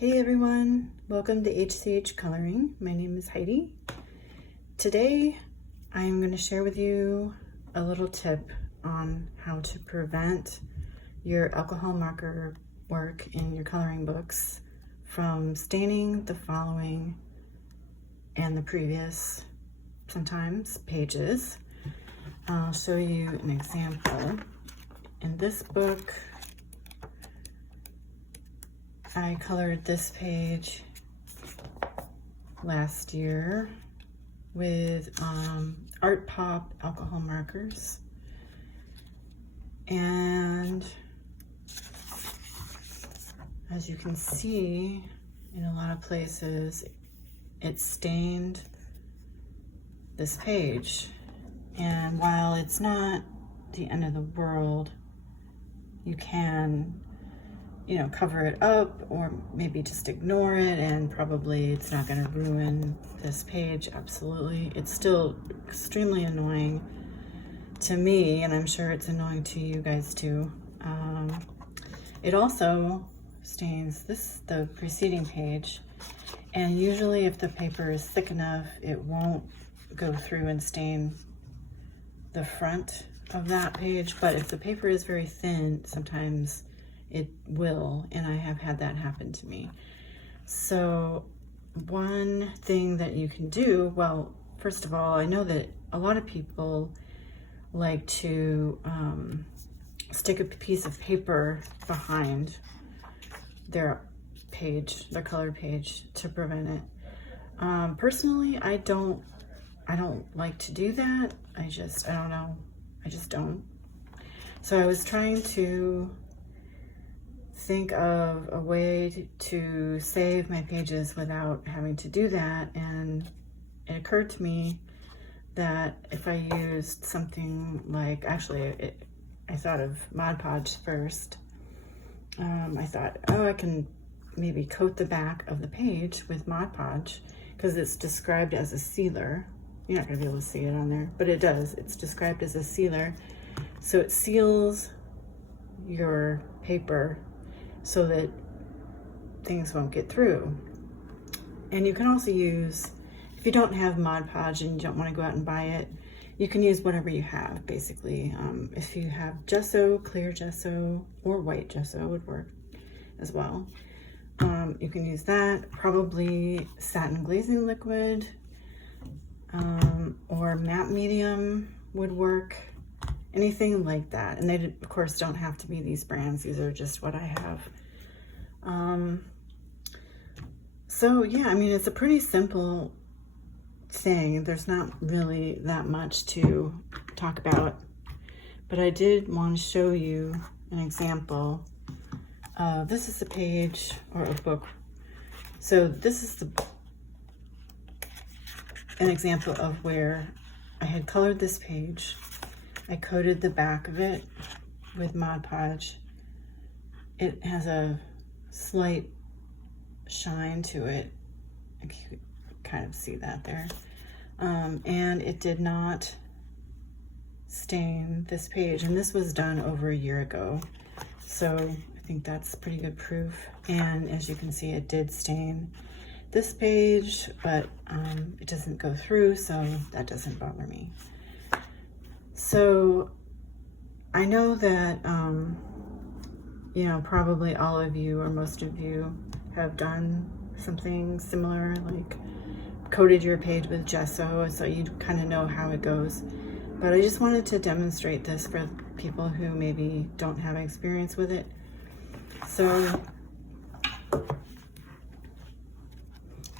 Hey everyone, welcome to HCH Coloring. My name is Heidi. Today I'm going to share with you a little tip on how to prevent your alcohol marker work in your coloring books from staining the following and the previous, sometimes, pages. I'll show you an example. In this book, I colored this page last year with Art Pop alcohol markers, and as you can see, in a lot of places it stained this page. And while it's not the end of the world, you can cover it up or maybe just ignore it, and probably it's not going to ruin this page. Absolutely. It's still extremely annoying to me, and I'm sure it's annoying to you guys too. It also stains the preceding page, and usually if the paper is thick enough, it won't go through and stain the front of that page. But if the paper is very thin, sometimes it will, and I have had that happen to me. So one thing that you can do, well, first of all, I know that a lot of people like to stick a piece of paper behind their page, their color page, to prevent it. Personally, I don't like to do that. I don't know. I just don't. So I was trying to think of a way to save my pages without having to do that, and it occurred to me that if I used something like, I thought of Mod Podge first. I thought, I can maybe coat the back of the page with Mod Podge, because it's described as a sealer. You're not going to be able to see it on there, but it does. It's described as a sealer. So it seals your paper so that things won't get through. And you can also use, if you don't have Mod Podge and you don't want to go out and buy it, you can use whatever you have, basically. If you have gesso, clear gesso, or white gesso would work as well. You can use that, probably satin glazing liquid, or matte medium would work. Anything like that. And they, of course, don't have to be these brands. These are just what I have. So yeah, I mean, it's a pretty simple thing. There's not really that much to talk about, but I did want to show you an example. This is a page or a book. So this is an example of where I had colored this page. I coated the back of it with Mod Podge. It has a slight shine to it. You can kind of see that there. And it did not stain this page. And this was done over a year ago. So I think that's pretty good proof. And as you can see, it did stain this page, but it doesn't go through, so that doesn't bother me. So I know that, probably all of you or most of you have done something similar, like coated your page with gesso, so you kind of know how it goes. But I just wanted to demonstrate this for people who maybe don't have experience with it. So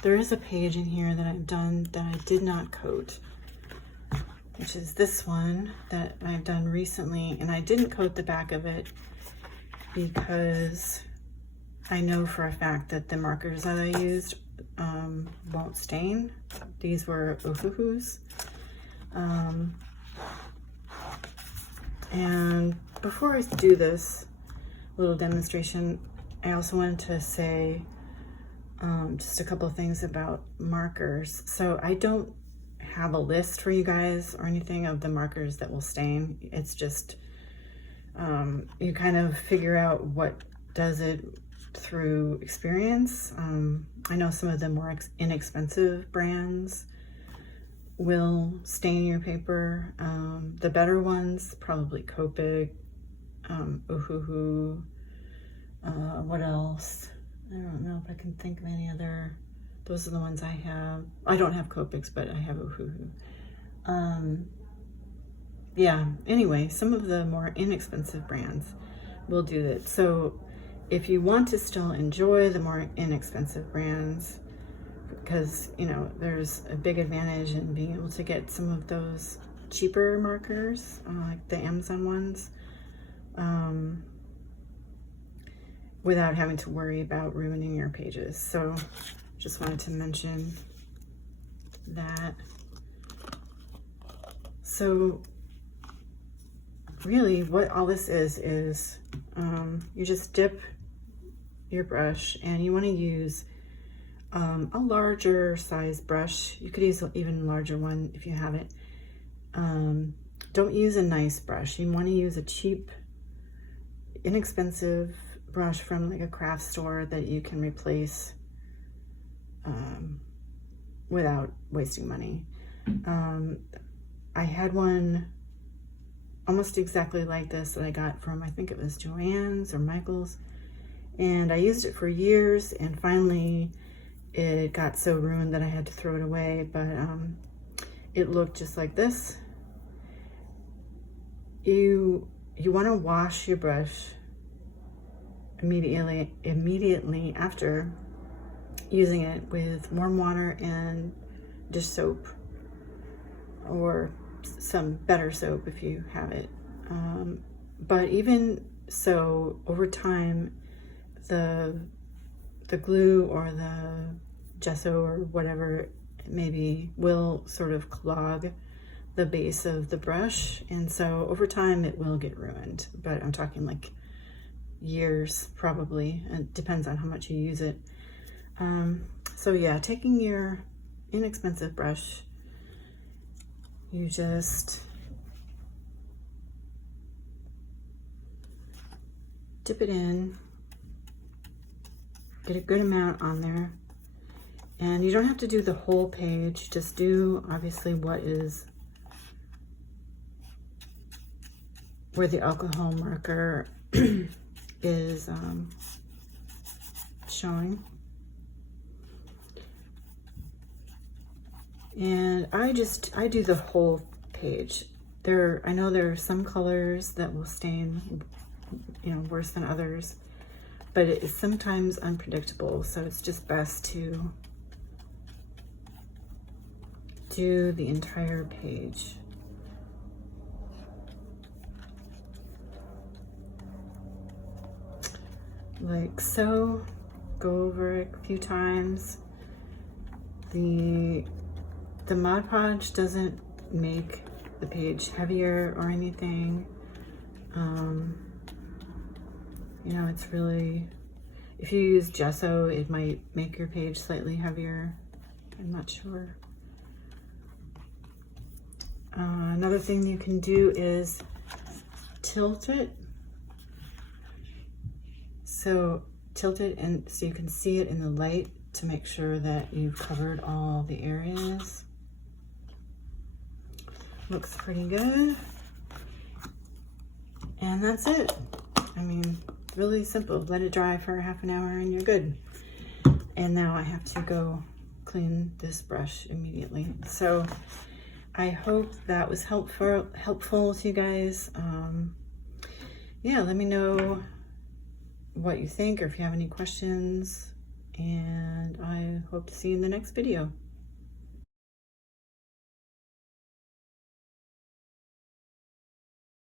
there is a page in here that I've done that I did not coat, which is this one that I've done recently, and I didn't coat the back of it because I know for a fact that the markers that I used won't stain. These were Ohuhus. And before I do this little demonstration, I also wanted to say just a couple of things about markers. So I don't have a list for you guys or anything of the markers that will stain. It's just you kind of figure out what does it through experience. I know some of the more inexpensive brands will stain your paper. The better ones, probably Copic, Oohoo, what else? I don't know if I can think of any other. Those are the ones I have. I don't have Copics, but I have Oohoo. Yeah, anyway, some of the more inexpensive brands will do that. So if you want to still enjoy the more inexpensive brands, because, you know, there's a big advantage in being able to get some of those cheaper markers, like the Amazon ones, without having to worry about ruining your pages. So just wanted to mention that. So really what all this is you just dip your brush, and you want to use a larger size brush. You could use an even larger one if you have it. Don't use a nice brush. You want to use a cheap, inexpensive brush from like a craft store that you can replace without wasting money. I had one almost exactly like this that I got from, I think it was Joann's or Michael's, and I used it for years, and finally it got so ruined that I had to throw it away. But it looked just like this. You want to wash your brush immediately after using it with warm water and dish soap, or some better soap if you have it. But even so, over time, the glue or the gesso or whatever it may be will sort of clog the base of the brush, and so over time it will get ruined. But I'm talking like years probably, and it depends on how much you use it. So yeah, taking your inexpensive brush, you just dip it in, get a good amount on there, and you don't have to do the whole page. Just do obviously what is where the alcohol marker is showing. And I do the whole page. I know there are some colors that will stain, you know, worse than others, but it is sometimes unpredictable. So it's just best to do the entire page. Like so. Go over it a few times. The Mod Podge doesn't make the page heavier or anything. You know, it's really, if you use gesso, it might make your page slightly heavier. I'm not sure. Another thing you can do is tilt it. So tilt it, and so you can see it in the light to make sure that you've covered all the areas. Looks pretty good. And that's it. I mean, really simple. Let it dry for half an hour and you're good. And now I have to go clean this brush immediately. So I hope that was helpful to you guys. Yeah, let me know what you think, or if you have any questions, and I hope to see you in the next video.